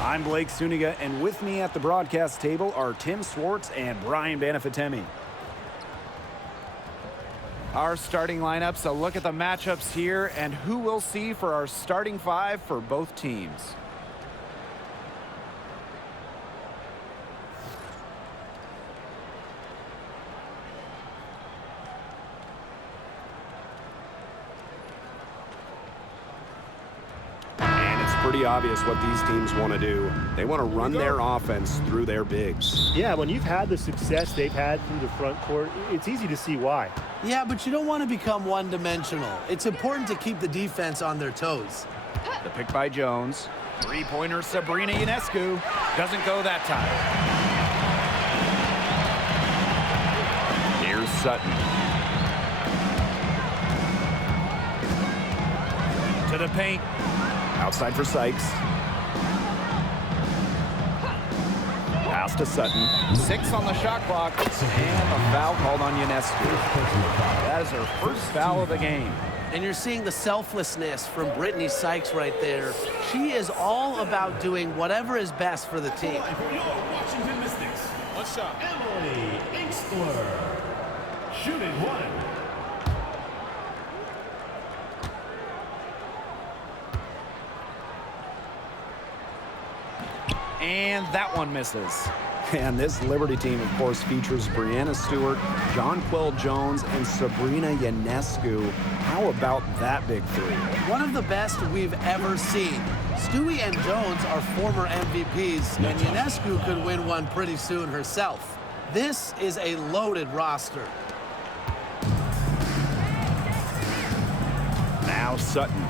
I'm Blake Suniga, and with me at the broadcast table are Tim Swartz and Brian Banafitemi. Our starting lineups, a look at the matchups here and who we'll see for our starting five for both teams. Pretty obvious what these teams want to do. They want to run their offense through their bigs. Yeah, when you've had the success they've had through the front court, it's easy to see why. Yeah, but you don't want to become one-dimensional. It's important to keep the defense on their toes. The pick by Jones. Three-pointer Sabrina Ionescu. Doesn't go that time. Here's Sutton. To the paint. Outside for Sykes. Pass to Sutton. 6 on the shot clock. And a foul called on Ionescu. That is her first foul of the game. And you're seeing the selflessness from Brittany Sykes right there. She is all about doing whatever is best for the team. Washington Mystics. What's up? Emily Inkster. Shooting one. And that one misses. And this Liberty team, of course, features Brianna Stewart, Jonquel Jones, and Sabrina Ionescu. How about that big three? One of the best we've ever seen. Stewie and Jones are former MVPs, and Ionescu could win one pretty soon herself. This is a loaded roster. Now Sutton.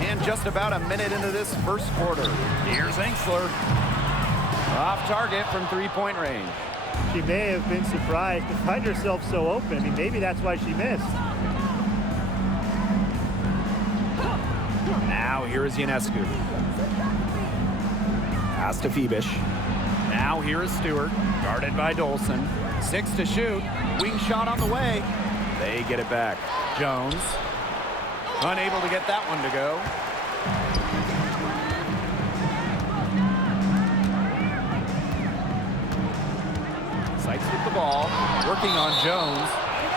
And just about a minute into this first quarter. Here's Enksler. Off target from three-point range. She may have been surprised to find herself so open. I mean, maybe that's why she missed. Now here is Ionescu. Pass to Phoebish. Now here is Stewart, guarded by Dolson. 6 to shoot. Wing shot on the way. They get it back. Jones. Unable to get that one to go. Sykes with the ball, working on Jones.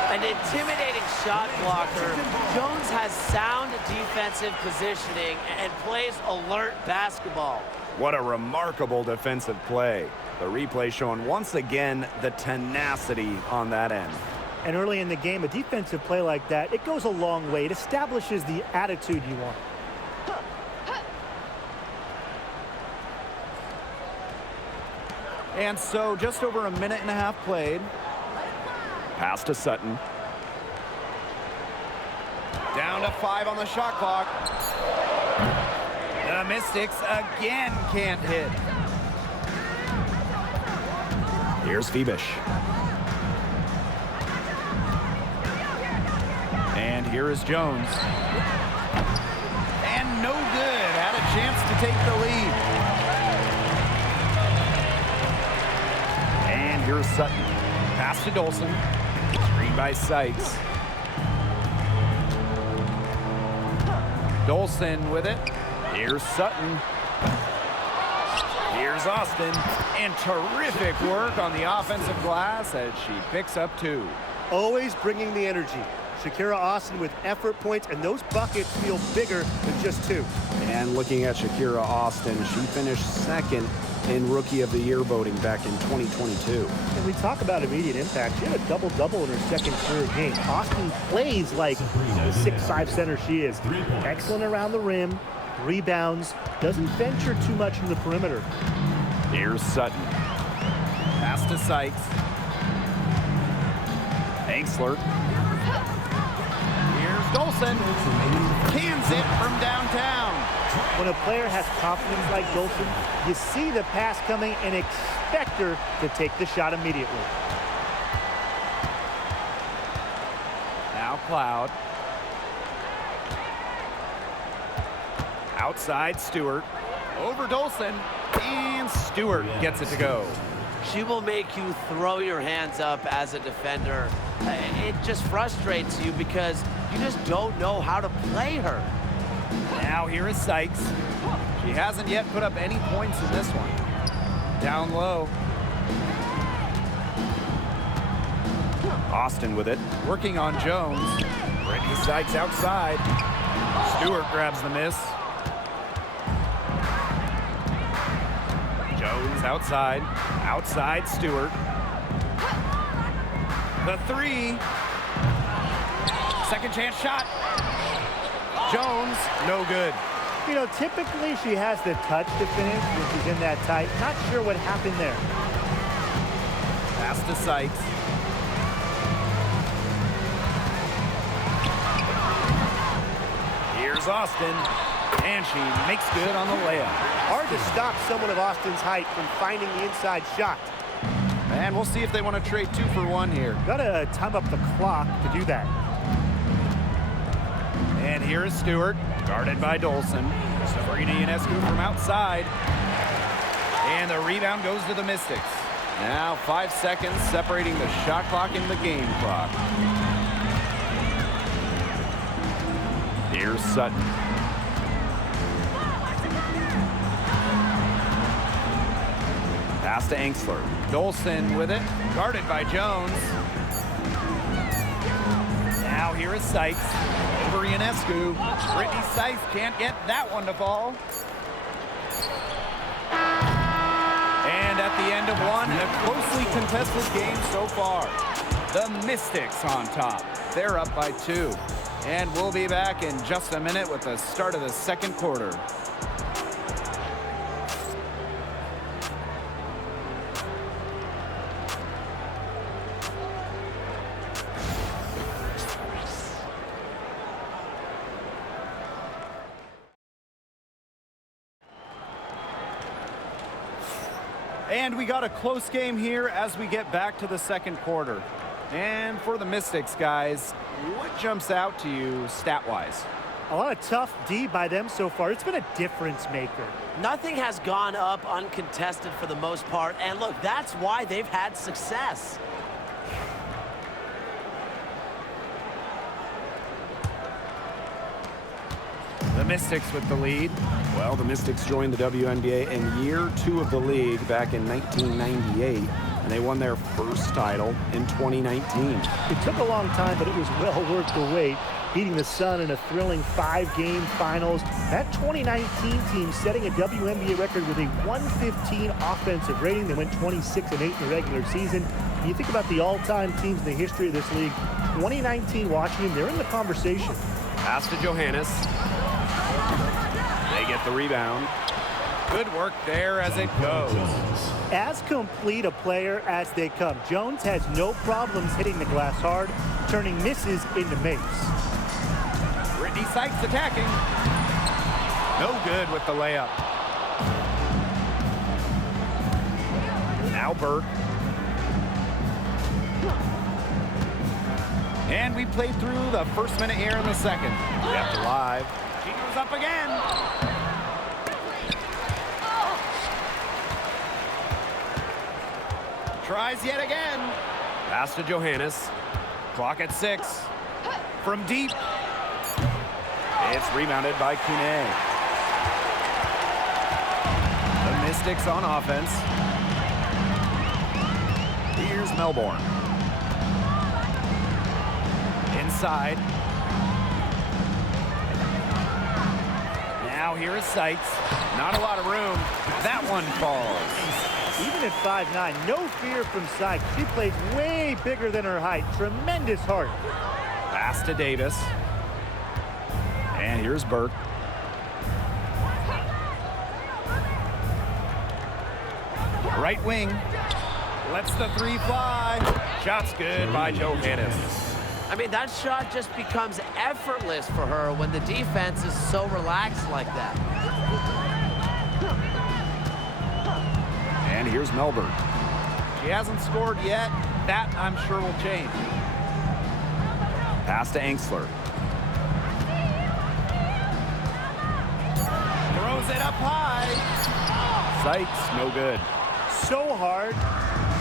An intimidating shot blocker. Jones has sound defensive positioning and plays alert basketball. What a remarkable defensive play. The replay showing once again the tenacity on that end. And early in the game, a defensive play like that, it goes a long way. It establishes the attitude you want. And so just over a minute and a half played. Pass to Sutton. Down to 5 on the shot clock. The Mystics again can't hit. Here's Phoebish. And here is Jones. And no good. Had a chance to take the lead. And here's Sutton. Pass to Dolson. Screen by Sykes. Dolson with it. Here's Sutton. Here's Austin. And terrific work on the offensive glass as she picks up 2. Always bringing the energy. Shakira Austin with effort points, and those buckets feel bigger than just 2. And looking at Shakira Austin, she finished second in Rookie of the Year voting back in 2022. And we talk about immediate impact. She had a double-double in her second career game. Austin plays like the 6'5" center she is. Excellent around the rim, rebounds, doesn't venture too much in the perimeter. Here's Sutton. Pass to Sykes. Enksler. Here's Dolson. Cans it from downtown. When a player has confidence like Dolson, you see the pass coming and expect her to take the shot immediately. Now Cloud. Outside Stewart. Over Dolson. And Stewart gets it to go. She will make you throw your hands up as a defender. It just frustrates you because you just don't know how to play her. Now here is Sykes. She hasn't yet put up any points in this one. Down low. Austin with it, working on Jones. Brittany Sykes outside. Stewart grabs the miss. Jones outside. Outside Stewart. The three. Second chance shot. Jones, no good. You know, typically she has the touch to finish when she's in that tight. Not sure what happened there. Pass to Sykes. Here's Austin, and she makes good on the layup. Hard to stop someone of Austin's height from finding the inside shot. And we'll see if they want to trade 2 for 1 here. Gotta time up the clock to do that. And here is Stewart, guarded by Dolson. Sabrina Ionescu from outside. And the rebound goes to the Mystics. Now 5 seconds separating the shot clock and the game clock. Here's Sutton. Pass to Angsler. Dolson with it, guarded by Jones. Now here is Sykes. Over Ionescu. Brittany Sykes can't get that one to fall. And at the end of one, a closely contested game so far. The Mystics on top. They're up by 2. And we'll be back in just a minute with the start of the second quarter. And we got a close game here as we get back to the second quarter. And for the Mystics, guys, what jumps out to you stat-wise? A lot of tough D by them so far. It's been a difference maker. Nothing has gone up uncontested for the most part, and look, that's why they've had success. The Mystics with the lead. Well, the Mystics joined the WNBA in year 2 of the league back in 1998, and they won their first title in 2019. It took a long time, but it was well worth the wait. Beating the Sun in a thrilling 5-game finals. That 2019 team setting a WNBA record with a 115 offensive rating. They went 26-8 in the regular season. When you think about the all-time teams in the history of this league, 2019 Washington, they're in the conversation. Pass to Johannes. They get the rebound. Good work there as it goes. As complete a player as they come, Jones has no problems hitting the glass hard, turning misses into makes. Brittany Sykes attacking. No good with the layup. Now Burke. And we played through the first minute here in the second. Kept alive. She goes up again. Tries yet again. Pass to Johannes. Clock at 6. From deep. It's rebounded by Kune. The Mystics on offense. Here's Melbourne. Inside. Now here is Sykes. Not a lot of room. That one falls. Even at 5'9", no fear from Sykes. She plays way bigger than her height. Tremendous heart. Pass to Davis. And here's Burke. Right wing. Lets the 3 fly. Shot's good by Johannes. I mean, that shot just becomes effortless for her when the defense is so relaxed like that. And here's Melbourne. She hasn't scored yet. That, I'm sure, will change. Pass to Angsler. Throws it up high. Sykes, no good. So hard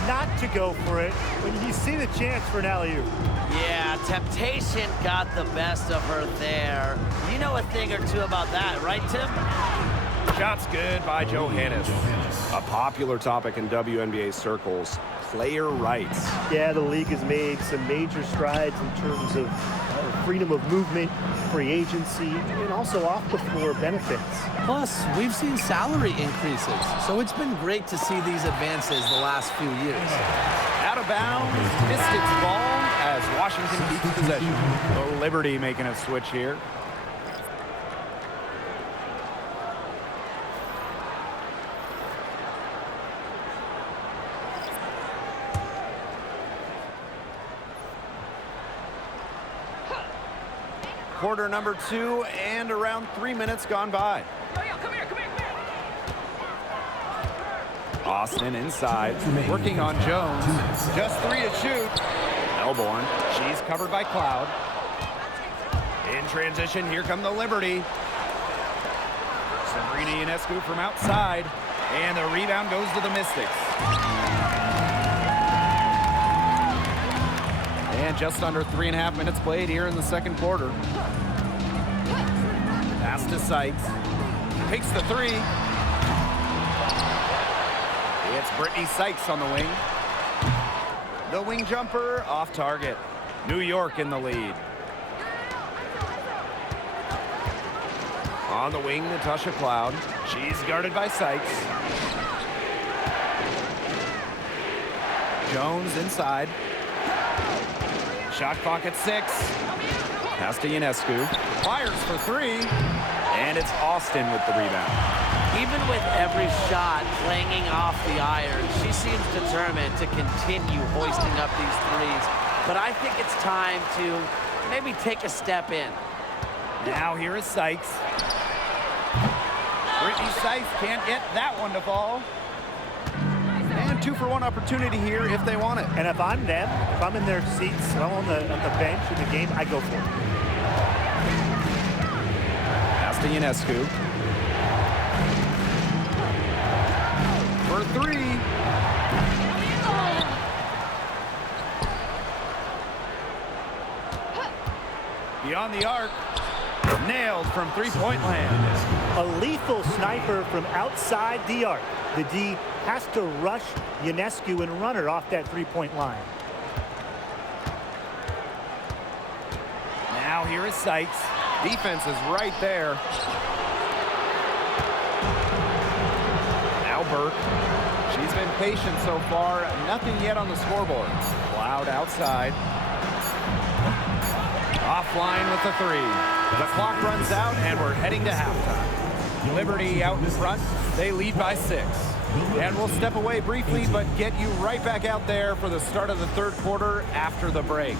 not to go for it when you see the chance for an alley-oop. Yeah, temptation got the best of her there. You know a thing or two about that, right, Tim? Shot's good by Johannes. A popular topic in WNBA circles, player rights. Yeah, the league has made some major strides in terms of freedom of movement, free agency, and also off-the-floor benefits. Plus, we've seen salary increases, so it's been great to see these advances the last few years. Out of bounds, Mystics ball as Washington keeps possession. The Liberty making a switch here. Quarter number 2 and around 3 minutes gone by. Austin inside, working on Jones. Just 3 to shoot. Melbourne, she's covered by Cloud. In transition, here come the Liberty. Sabrina Ionescu from outside, and the rebound goes to the Mystics. And just under 3.5 minutes played here in the second quarter. Pass to Sykes. Takes the 3. It's Brittany Sykes on the wing. The wing jumper off target. New York in the lead. On the wing, Natasha Cloud. She's guarded by Sykes. Jones inside. Shot clock at 6. Pass to Ionescu. Fires for 3. And it's Austin with the rebound. Even with every shot clanging off the iron, she seems determined to continue hoisting up these threes. But I think it's time to maybe take a step in. Now here is Sykes. Brittany Sykes can't get that one to fall. And 2-for-1 opportunity here if they want it. And if I'm them, if I'm in their seats, if I'm on the bench in the game, I go for it. Pass to Ionescu. For 3. Beyond the arc. Nailed from three-point land. A lethal sniper from outside the arc. The D has to rush Ionescu and run her off that three-point line. Now here is Sykes. Defense is right there. Now Burke. She's been patient so far. Nothing yet on the scoreboard. Cloud outside. Offline with the 3. The clock runs out and we're heading to halftime. Liberty out in front. They lead by 6. And we'll step away briefly, but get you right back out there for the start of the third quarter after the break.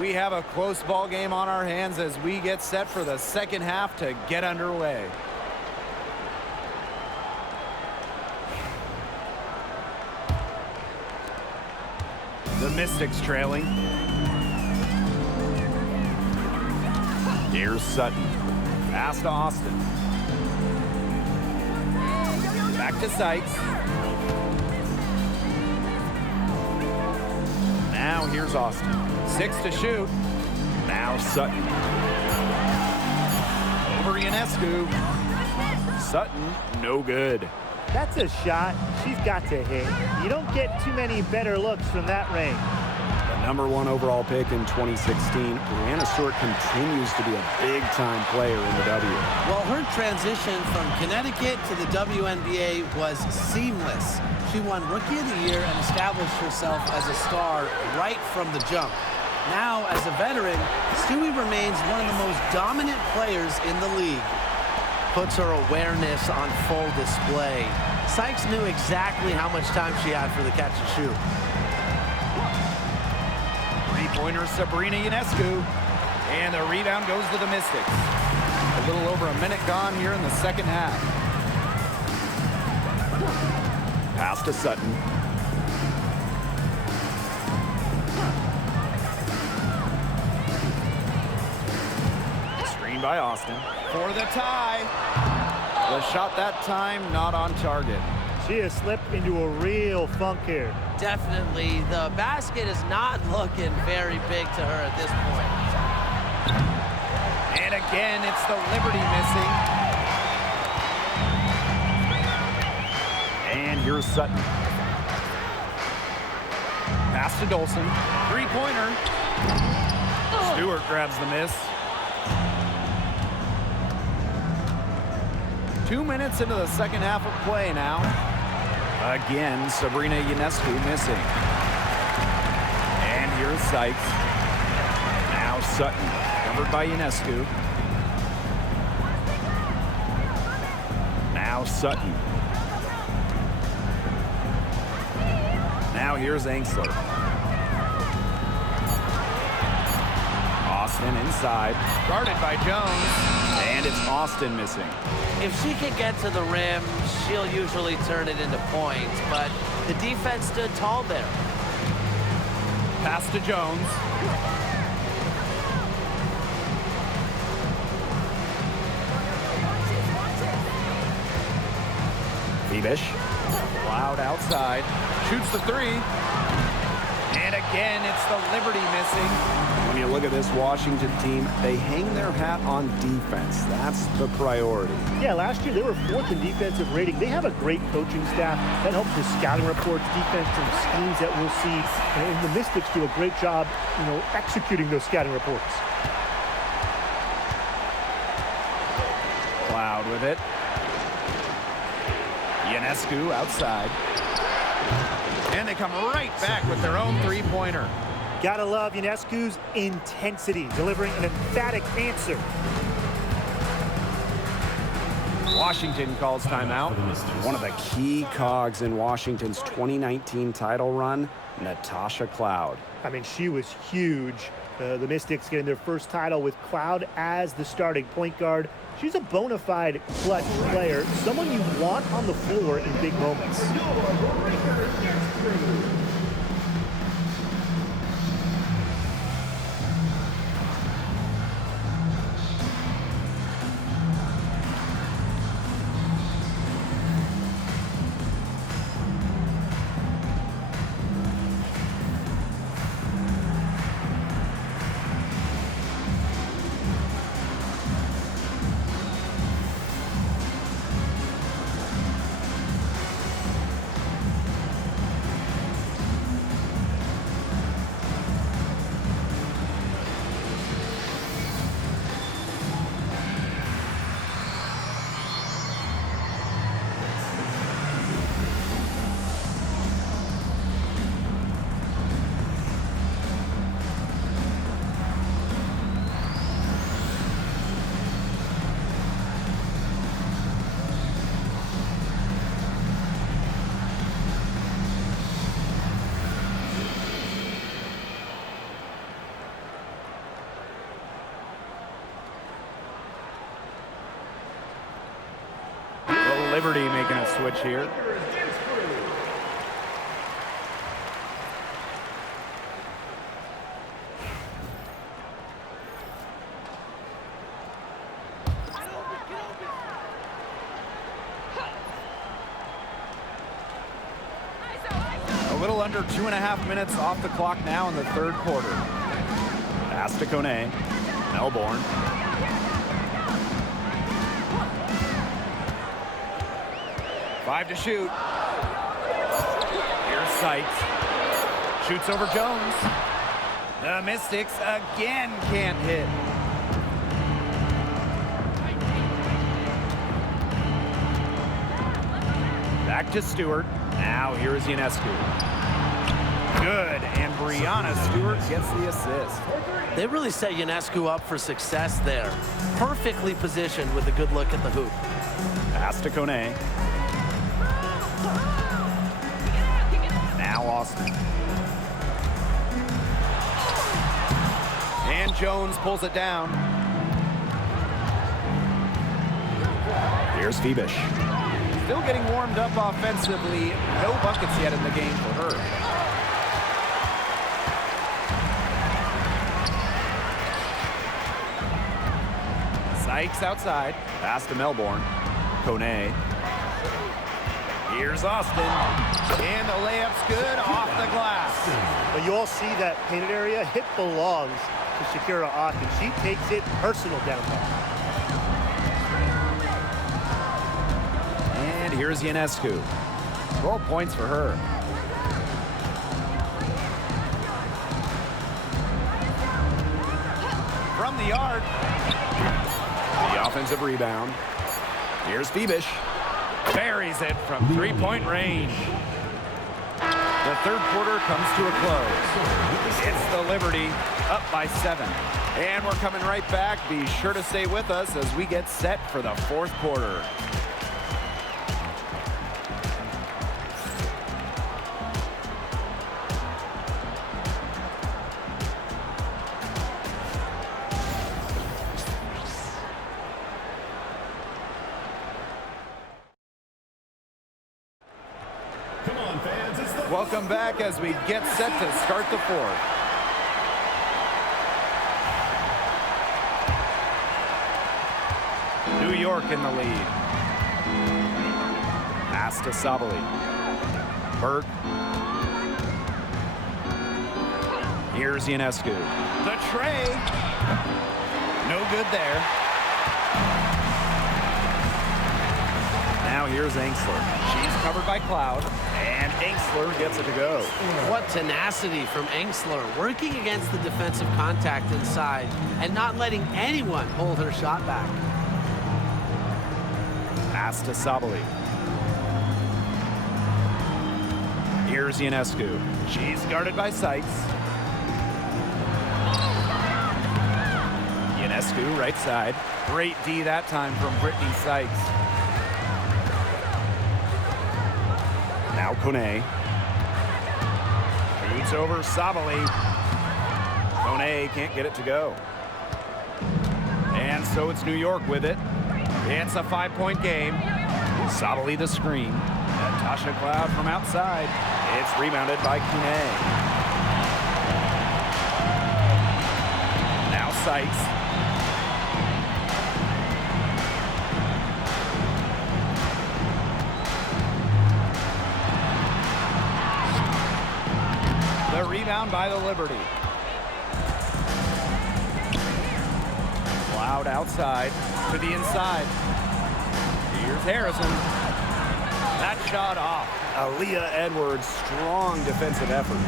We have a close ball game on our hands as we get set for the second half to get underway. The Mystics trailing. Here's Sutton. Pass to Austin. Back to Sykes. Now here's Austin. 6 to shoot. Now Sutton. Over Ionescu. Sutton, no good. That's a shot she's got to hit. You don't get too many better looks from that range. The #1 overall pick in 2016, Brianna Stewart continues to be a big-time player in the W. Well, her transition from Connecticut to the WNBA was seamless. She won Rookie of the Year and established herself as a star right from the jump. Now, as a veteran, Stewie remains one of the most dominant players in the league. Puts her awareness on full display. Sykes knew exactly how much time she had for the catch and shoot. Three-pointer Sabrina Ionescu. And the rebound goes to the Mystics. A little over a minute gone here in the second half. Pass to Sutton. Screen by Austin. For the tie. The shot that time not on target. She has slipped into a real funk here. Definitely, the basket is not looking very big to her at this point. And again, it's the Liberty missing. And here's Sutton. Pass to Dolson. Three-pointer. Stewart grabs the miss. 2 minutes into the second half of play now. Again, Sabrina Ionescu missing. And here's Sykes. Now Sutton, covered by Ionescu. Now Sutton. Now here's Angsler. Austin inside, guarded by Jones. And it's Austin missing. If she can get to the rim, she'll usually turn it into points, but the defense stood tall there. Pass to Jones. Bebish. Loud outside. Shoots the three. And again, it's the Liberty missing. When you look at this Washington team, they hang their hat on defense. That's the priority. Yeah, last year they were 4th in defensive rating. They have a great coaching staff that helps with scouting reports, defensive schemes that we'll see. And the Mystics do a great job, executing those scouting reports. Cloud with it. Ionescu outside. And they come right back with their own three-pointer. Gotta love Ionescu's intensity, delivering an emphatic answer. Washington calls timeout. One of the key cogs in Washington's 2019 title run, Natasha Cloud. I mean, she was huge. The Mystics getting their first title with Cloud as the starting point guard. She's a bona fide clutch player, someone you want on the floor in big moments. Liberty making a switch here. A little under 2.5 minutes off the clock now in the third quarter. Pass to Kone. Melbourne. Five to shoot. Here's Sykes. Shoots over Jones. The Mystics again can't hit. Back to Stewart. Now here's Ionescu. Good, and Brianna Stewart gets the assist. They really set Ionescu up for success there. Perfectly positioned with a good look at the hoop. Pass to Kone. Now Austin. And Jones pulls it down. Here's Phoebish. Still getting warmed up offensively. No buckets yet in the game for her. Sykes outside. Pass to Melbourne. Kone. Here's Austin. And the layup's good off the glass. But you all see that painted area. Hit belongs to Shakira Austin. She takes it personal down there. And here's Ionescu. 12 points for her. From the arc. The offensive rebound. Here's Phoebish. Buries it from three-point range. The third quarter comes to a close. It's the Liberty up by 7. And we're coming right back. Be sure to stay with us as we get set for the fourth quarter. Come on, fans. It's the Welcome back as we get set to start the fourth. New York in the lead. Pass to Sabali. Burke. Here's Ionescu. The tray. No good there. Now here's Angsler. She's covered by Cloud, and Angsler gets it to go. What tenacity from Angsler, working against the defensive contact inside and not letting anyone hold her shot back. Pass to Sabali. Here's Ionescu. She's guarded by Sykes. Ionescu, right side. Great D that time from Brittany Sykes. Now Kone. Shoots over Sabali. Kone can't get it to go. And so it's New York with it. It's a 5-point game. Sabali the screen. Natasha Cloud from outside. It's rebounded by Kune. Now Sykes. The rebound by the Liberty. Cloud outside to the inside. Here's Harrison. That shot off. Aaliyah Edwards, strong defensive effort.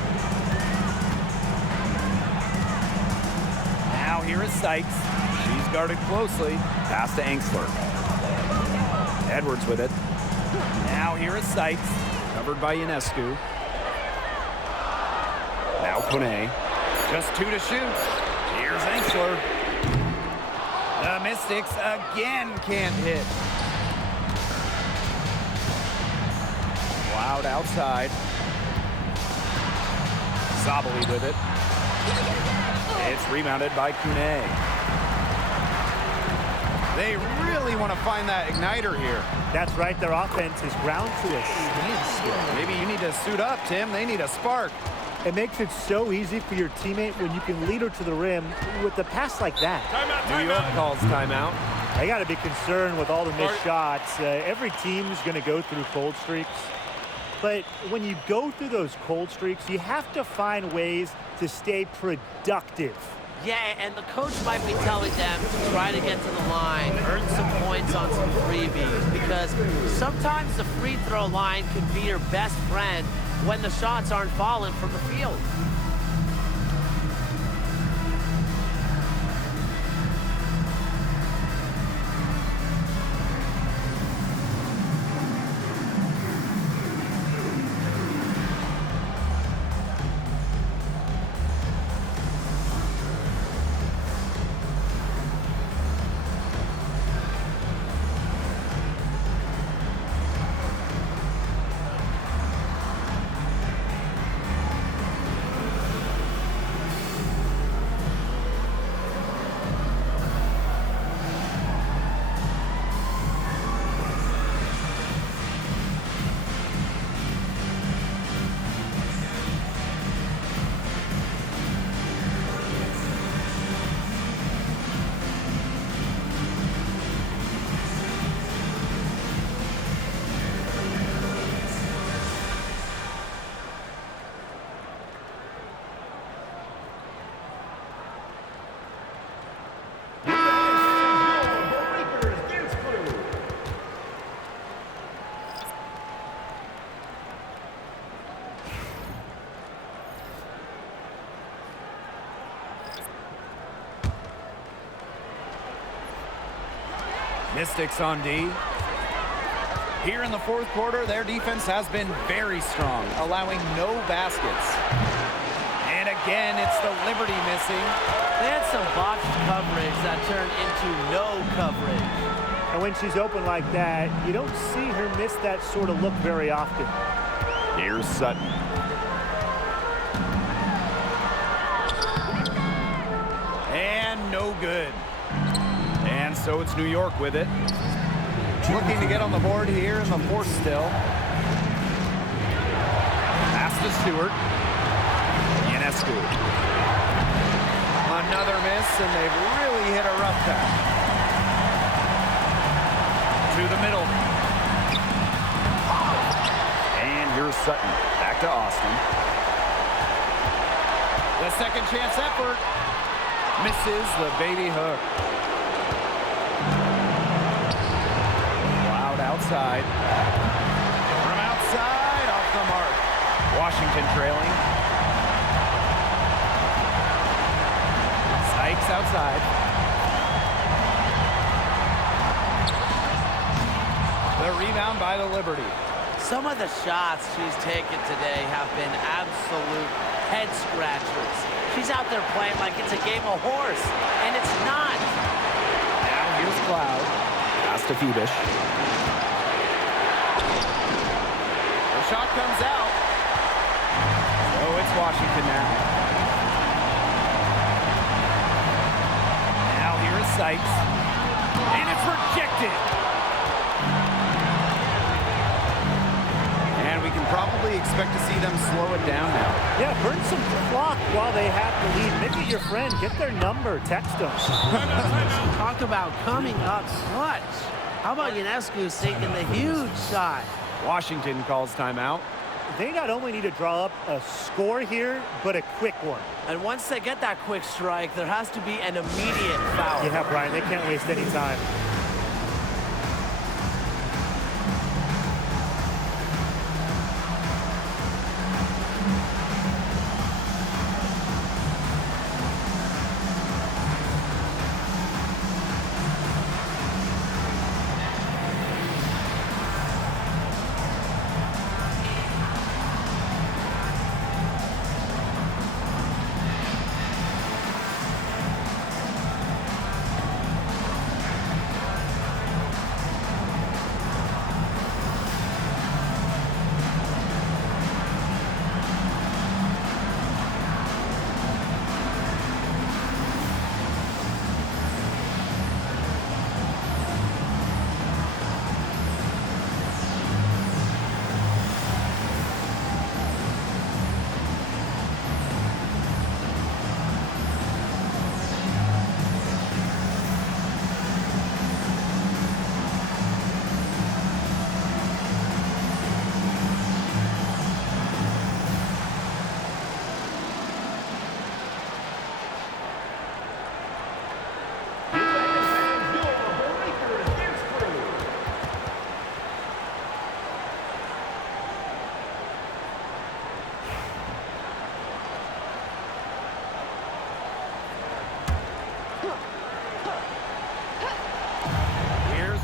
Now here is Sykes. She's guarded closely. Pass to Angsler. Edwards with it. Now here is Sykes, covered by Ionescu. Now Kone. Just 2 to shoot. Here's Angsler. The Mystics again can't hit. Cloud outside. Sabali with it. It's rebounded by Kune. They really want to find that igniter here. That's right. Their offense is ground to a standstill. Maybe you need to suit up, Tim. They need a spark. It makes it so easy for your teammate when you can lead her to the rim with a pass like that. New York calls timeout. I got to be concerned with all the missed shots. Every team's going to go through cold streaks. But when you go through those cold streaks, you have to find ways to stay productive. Yeah, and the coach might be telling them to try to get to the line, earn some points on some freebies, because sometimes the free throw line can be your best friend when the shots aren't falling from the field. Mystics on D. Here in the fourth quarter, their defense has been very strong, allowing no baskets. And again, it's the Liberty missing. They had some botched coverage that turned into no coverage. And when she's open like that, you don't see her miss that sort of look very often. Here's Sutton. And no good. And so it's New York with it. Looking to get on the board here in the fourth still. Pass to Stewart. Ionescu. Another miss, and they've really hit a rough patch. To the middle. And here's Sutton. Back to Austin. The second chance effort. Misses the baby hook. Loud outside. From outside, off the mark. Washington trailing. Sykes outside. The rebound by the Liberty. Some of the shots she's taken today have been absolute head scratchers. She's out there playing like it's a game of horse, and it's not. Now here's Cloud. Pass to Phoebish. The shot comes out. So it's Washington now. Now here is Sykes. And it's rejected. And we can probably expect to see them slow it down now. Yeah, burn some clock while they have the lead. Maybe your friend, get their number, text them. Talk about coming up clutch. How about Ionescu taking the huge shot? Washington calls timeout. They not only need to draw up a score here, but a quick one. And once they get that quick strike, there has to be an immediate foul. Yeah, Brian, they can't waste any time.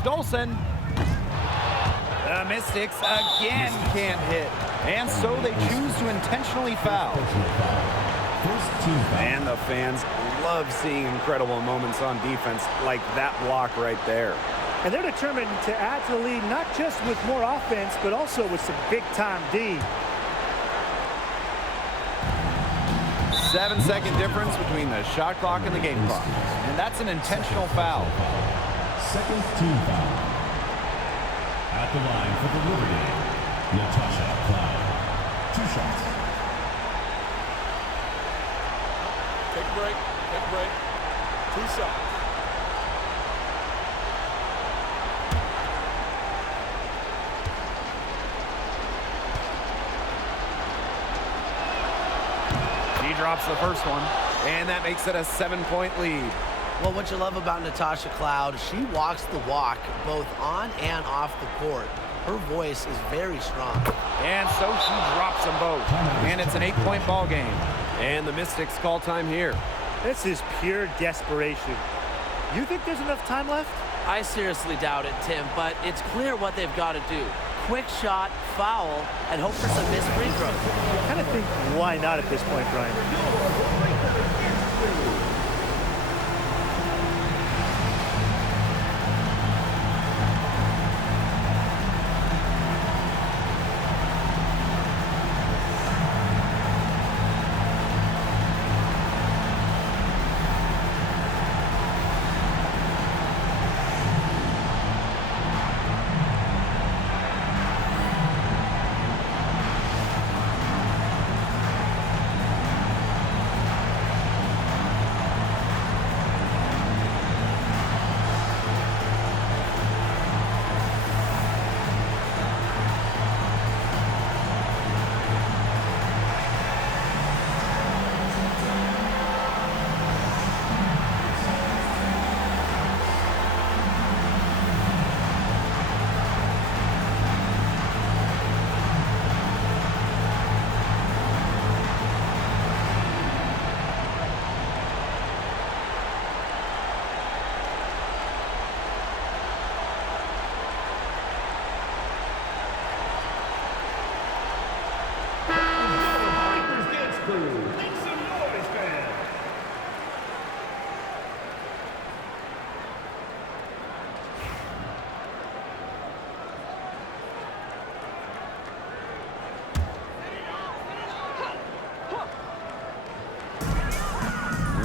Dolson. The Mystics again can't hit. And so they choose to intentionally foul. And the fans love seeing incredible moments on defense like that block right there. And they're determined to add to the lead, not just with more offense, but also with some big-time D. 7-second difference between the shot clock and the game clock. And that's an intentional foul. Second team foul. At the line for the Liberty, Natasha Cloud. 2 shots. Take a break. Take a break. 2 shots. She drops the first one, and that makes it a 7-point lead. Well, what you love about Natasha Cloud, she walks the walk both on and off the court. Her voice is very strong. And so she drops them both. And it's an 8-point ball game. And the Mystics call time here. This is pure desperation. You think there's enough time left? I seriously doubt it, Tim, but it's clear what they've got to do. Quick shot, foul, and hope for some missed free throws. I kind of think, why not at this point, Brian?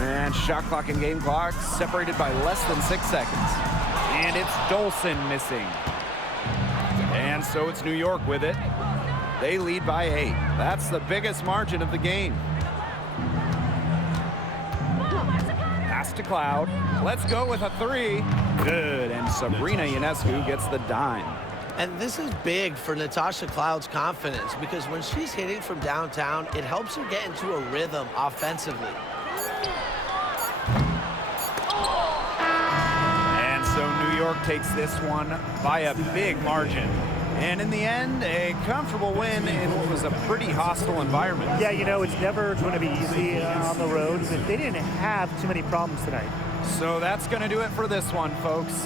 And shot clock and game clock separated by less than 6 seconds. And it's Dolson missing. And so it's New York with it. They lead by 8. That's the biggest margin of the game. Pass to Cloud. Let's go with a 3. Good. And Sabrina Ionescu gets the dime. And this is big for Natasha Cloud's confidence because when she's hitting from downtown, it helps her get into a rhythm offensively. And so New York takes this one by a big margin. And in the end, a comfortable win in what was a pretty hostile environment. Yeah, you know, it's never going to be easy on the road, but they didn't have too many problems tonight. So that's going to do it for this one, folks.